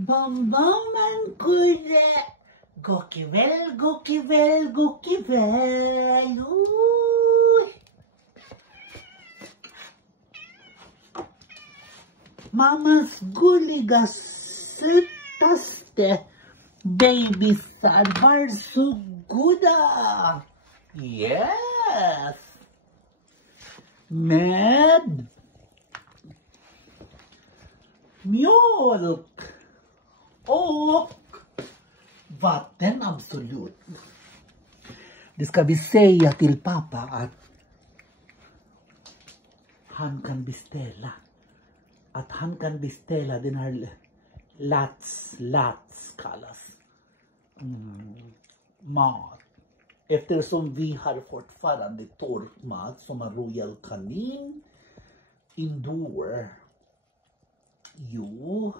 Bonbonman kulle, gokivel, gokivel, gokivel. Mammas gulliga sötaste bebisar, varsågoda. Yes. Med mjölk och vatten, absolut. Det ska vi säga till pappa att han kan beställa. Att han kan beställa den här lats kallas. Mat. Eftersom vi har fortfarande torkmat som en Royal Canin indoor. Jo.